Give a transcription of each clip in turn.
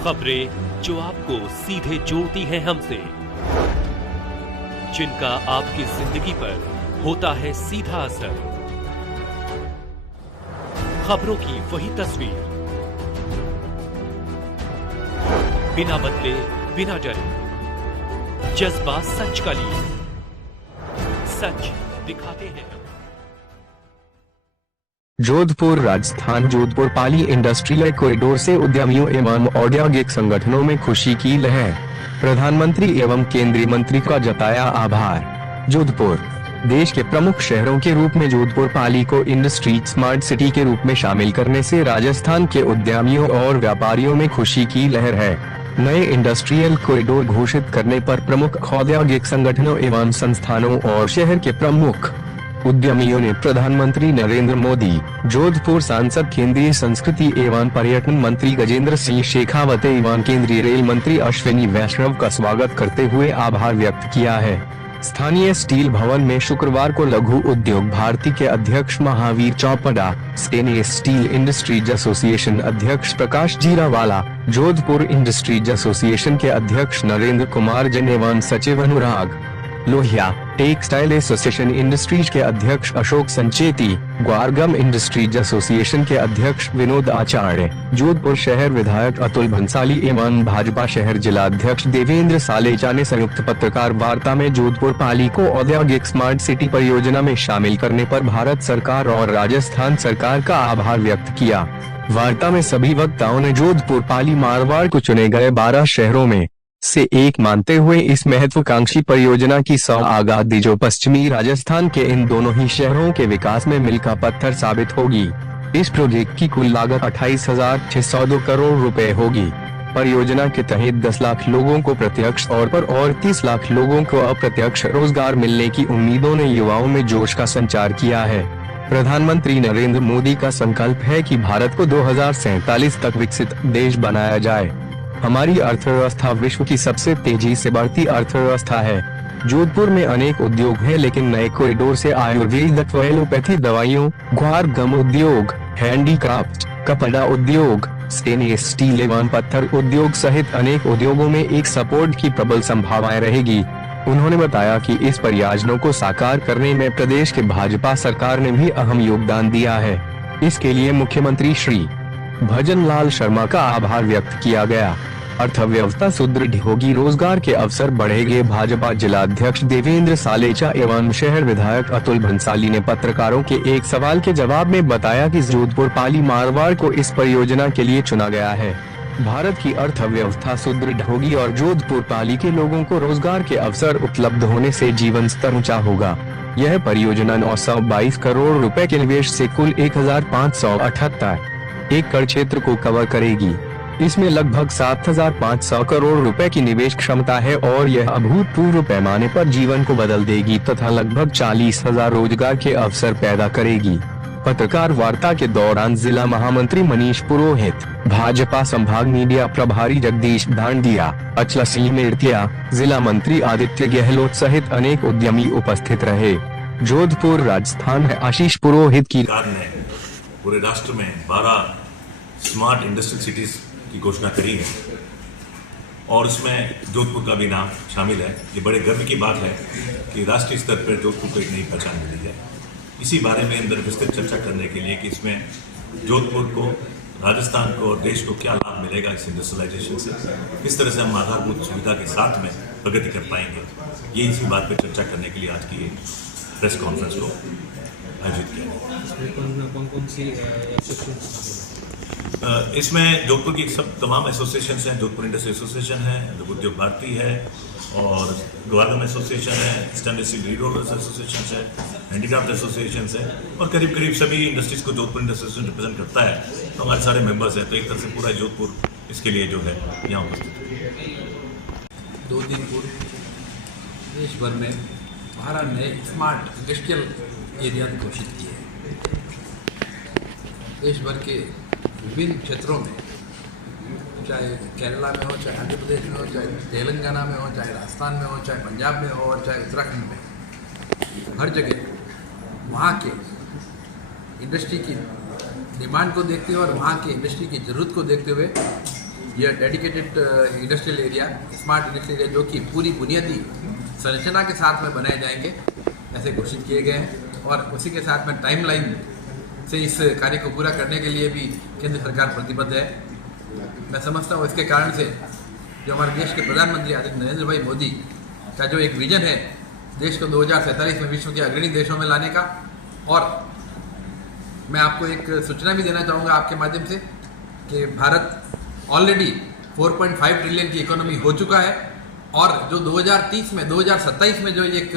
खबरें जो आपको सीधे जोड़ती हैं हमसे, जिनका आपकी जिंदगी पर होता है सीधा असर। खबरों की वही तस्वीर, बिना बदले बिना डरे, जज्बा सच का लिए, सच दिखाते हैं। जोधपुर राजस्थान। जोधपुर पाली इंडस्ट्रियल कॉरिडोर से उद्यमियों एवं औद्योगिक संगठनों में खुशी की लहर। प्रधानमंत्री एवं केंद्रीय मंत्री का जताया आभार। जोधपुर देश के प्रमुख शहरों के रूप में जोधपुर पाली को इंडस्ट्री स्मार्ट सिटी के रूप में शामिल करने से राजस्थान के उद्यमियों और व्यापारियों में खुशी की लहर है। नए इंडस्ट्रियल कॉरिडोर घोषित करने पर प्रमुख औद्योगिक संगठनों एवं संस्थानों और शहर के प्रमुख उद्यमियों ने प्रधानमंत्री नरेंद्र मोदी, जोधपुर सांसद, केंद्रीय संस्कृति एवं पर्यटन मंत्री गजेंद्र सिंह शेखावत एवं केंद्रीय रेल मंत्री अश्विनी वैष्णव का स्वागत करते हुए आभार व्यक्त किया है। स्थानीय स्टील भवन में शुक्रवार को लघु उद्योग भारती के अध्यक्ष Mahavir Chopra, stainless steel industries association अध्यक्ष प्रकाश जीरावाला, जोधपुर इंडस्ट्रीज एसोसिएशन के अध्यक्ष नरेंद्र कुमार जैन एवं सचिव अनुराग लोहिया, टेक्सटाइल एसोसिएशन इंडस्ट्रीज के अध्यक्ष Ashok Sancheti, guar gum industries association के अध्यक्ष विनोद आचार्य, जोधपुर शहर विधायक अतुल भंसाली एवं भाजपा शहर जिला अध्यक्ष देवेंद्र सालेचा ने संयुक्त पत्रकार वार्ता में जोधपुर पाली को औद्योगिक स्मार्ट सिटी परियोजना में शामिल करने पर भारत सरकार और राजस्थान सरकार का आभार व्यक्त किया। वार्ता में सभी वक्ताओं ने जोधपुर पाली मारवाड़ को चुने गए 12 शहरों में से एक मानते हुए इस महत्वाकांक्षी परियोजना की सौगात दी, जो पश्चिमी राजस्थान के इन दोनों ही शहरों के विकास में मील का पत्थर साबित होगी। इस प्रोजेक्ट की कुल लागत 28,602 करोड़ रुपए होगी। परियोजना के तहत 10 लाख लोगों को प्रत्यक्ष तौर पर और 30 लाख लोगों को अप्रत्यक्ष रोजगार मिलने की उम्मीदों ने युवाओं में जोश का संचार किया है। प्रधानमंत्री नरेंद्र मोदी का संकल्प है कि भारत को 2047 तक विकसित देश बनाया जाए। हमारी अर्थव्यवस्था विश्व की सबसे तेजी से बढ़ती अर्थव्यवस्था है। जोधपुर में अनेक उद्योग हैं, लेकिन नए कॉरिडोर से आयुर्वेद, एलोपैथी दवाइयों, ग्वारगम उद्योग, हैंडीक्राफ्ट, कपड़ा उद्योग, स्टेनलेस स्टील एवं पत्थर उद्योग सहित अनेक उद्योगों में एक सपोर्ट की प्रबल संभावनाएं रहेगी। उन्होंने बताया कि इस परियोजनाओं को साकार करने में प्रदेश के भाजपा सरकार ने भी अहम योगदान दिया है। इसके लिए मुख्यमंत्री श्री भजन लाल शर्मा का आभार व्यक्त किया गया। अर्थव्यवस्था सुदृढ़ होगी, रोजगार के अवसर बढ़ेंगे। भाजपा जिला अध्यक्ष देवेंद्र सालेचा एवं शहर विधायक अतुल भंसाली ने पत्रकारों के एक सवाल के जवाब में बताया कि जोधपुर पाली मारवाड़ को इस परियोजना के लिए चुना गया है। भारत की अर्थव्यवस्था सुदृढ़ होगी और जोधपुर पाली के लोगों को रोजगार के अवसर उपलब्ध होने से जीवन स्तर ऊंचा होगा। यह परियोजना 922 करोड़ रुपए के निवेश से कुल 1578 एकड़ क्षेत्र को कवर करेगी। इसमें लगभग 7,500 करोड़ रुपए की निवेश क्षमता है और यह अभूतपूर्व पैमाने पर जीवन को बदल देगी तथा लगभग 40,000 रोजगार के अवसर पैदा करेगी। पत्रकार वार्ता के दौरान जिला महामंत्री मनीष पुरोहित, भाजपा संभाग मीडिया प्रभारी जगदीश दांडिया, अचला सिंह मेड़तिया, जिला मंत्री आदित्य गहलोत सहित अनेक उद्यमी उपस्थित रहे। जोधपुर राजस्थान है। आशीष पुरोहित की पूरे राष्ट्र में 12 स्मार्ट इंडस्ट्रियल सिटीज की घोषणा करी है और इसमें जोधपुर का भी नाम शामिल है। ये बड़े गर्व की बात है कि राष्ट्रीय स्तर पर जोधपुर को एक नई पहचान मिली है। इसी बारे में अंदर विस्तृत चर्चा करने के लिए कि इसमें जोधपुर को, राजस्थान को और देश को क्या लाभ मिलेगा इस इंडस्ट्रियलाइजेशन से, किस तरह से हम आधारभूत सुविधा के साथ में प्रगति कर पाएंगे, ये इसी बात पर चर्चा करने के लिए आज की प्रेस कॉन्फ्रेंस को आयोजित किया। इसमें जोधपुर की तमाम एसोसिएशन हैं। जोधपुर इंडस्ट्री एसोसिएशन है, लघु उद्योग भारती है और ग्वारगम एसोसिएशन है, स्टेनलेस स्टील रीरोलर्स एसोसिएशन है, हैंडीक्राफ्ट एसोसिएशन है और करीब करीब सभी इंडस्ट्रीज को जोधपुर इंडस्ट्री एसोसिएशन रिप्रेजेंट करता है। तो हमारे सारे मेंबर्स हैं, तो एक तरह से पूरा जोधपुर इसके लिए जो है यहाँ उपस्थित है। 2 दिन पूर्व देश भर में 12 नए स्मार्ट इंडस्ट्रियल एरिया घोषित किए हैं। देश भर के विभिन्न क्षेत्रों में, चाहे केरला में हो, चाहे आंध्र प्रदेश में हो, चाहे तेलंगाना में हो, चाहे राजस्थान में हो, चाहे पंजाब में हो और चाहे उत्तराखंड में, हर जगह वहाँ के इंडस्ट्री की डिमांड को देखते हुए और वहाँ की इंडस्ट्री की ज़रूरत को देखते हुए यह dedicated industrial area, smart industrial area जो कि पूरी बुनियादी संरचना के साथ में बनाए जाएंगे, ऐसे घोषित किए गए हैं। और उसी के साथ में टाइमलाइन से इस कार्य को पूरा करने के लिए भी केंद्र सरकार प्रतिबद्ध है। मैं समझता हूँ इसके कारण से जो हमारे देश के प्रधानमंत्री आदरणीय नरेंद्र भाई मोदी का जो एक विजन है देश को 2047 में विश्व के अग्रणी देशों में लाने का, और मैं आपको एक सूचना भी देना चाहूँगा आपके माध्यम से कि भारत ऑलरेडी 4.5 ट्रिलियन की इकोनॉमी हो चुका है, और जो 2027 में जो एक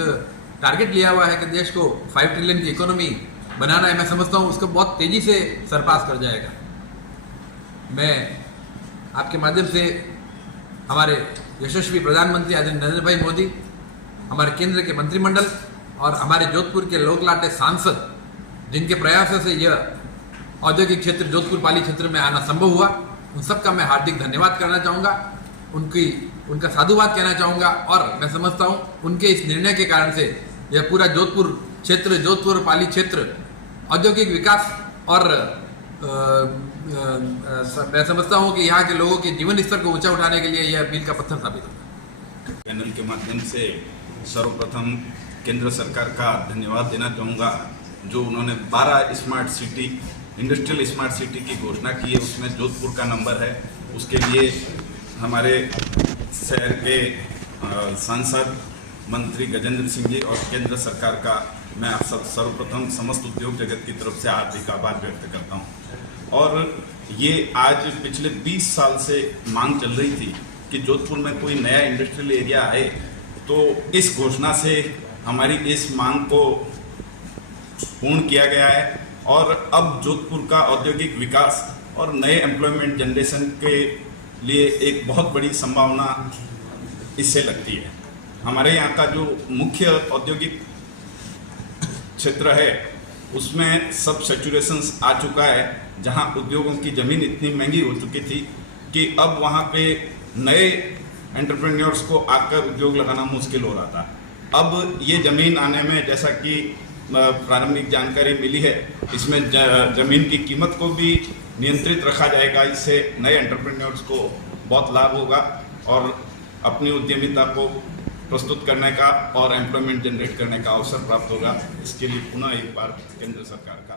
टारगेट लिया हुआ है कि देश को 5 ट्रिलियन की इकोनॉमी बनाना है, मैं समझता हूँ उसको बहुत तेज़ी से सरपास कर जाएगा। मैं आपके माध्यम से हमारे यशस्वी प्रधानमंत्री आदरणीय नरेंद्र भाई मोदी, हमारे केंद्र के मंत्रिमंडल और हमारे जोधपुर के लोकलाटे सांसद जिनके प्रयासों से यह औद्योगिक क्षेत्र जोधपुर पाली क्षेत्र में आना संभव हुआ, उन सबका मैं हार्दिक धन्यवाद करना चाहूँगा, उनका साधुवाद कहना चाहूँगा। और मैं समझता हूँ उनके इस निर्णय के कारण से यह पूरा जोधपुर क्षेत्र, जोधपुर और पाली क्षेत्र औद्योगिक विकास और मैं समझता हूँ कि यहाँ के लोगों के जीवन स्तर को ऊंचा उठाने के लिए यह मील का पत्थर साबित होगा। पैनल के माध्यम से सर्वप्रथम केंद्र सरकार का धन्यवाद देना चाहूँगा, जो उन्होंने 12 smart city, industrial smart city की घोषणा की है, उसमें जोधपुर का नंबर है। उसके लिए हमारे शहर के सांसद मंत्री गजेंद्र सिंह जी और केंद्र सरकार का मैं आप सर्वप्रथम समस्त उद्योग जगत की तरफ से हार्दिक आभार व्यक्त करता हूँ। और ये आज पिछले 20 साल से मांग चल रही थी कि जोधपुर में कोई नया इंडस्ट्रियल एरिया आए, तो इस घोषणा से हमारी इस मांग को पूर्ण किया गया है। और अब जोधपुर का औद्योगिक विकास और नए एम्प्लॉयमेंट जनरेशन के लिए एक बहुत बड़ी संभावना इससे लगती है। हमारे यहाँ का जो मुख्य औद्योगिक क्षेत्र है उसमें सब सैचुरेशंस आ चुका है, जहाँ उद्योगों की ज़मीन इतनी महंगी हो चुकी थी कि अब वहाँ पे नए एंटरप्रेन्योर्स को आकर उद्योग लगाना मुश्किल हो रहा था। अब ये ज़मीन आने में, जैसा कि प्रारंभिक जानकारी मिली है, इसमें ज़मीन की कीमत को भी नियंत्रित रखा जाएगा। इससे नए एंटरप्रेन्योर्स को बहुत लाभ होगा और अपनी उद्यमिता को प्रस्तुत करने का और एम्प्लॉयमेंट जनरेट करने का अवसर प्राप्त होगा। इसके लिए पुनः एक बार केंद्र सरकार का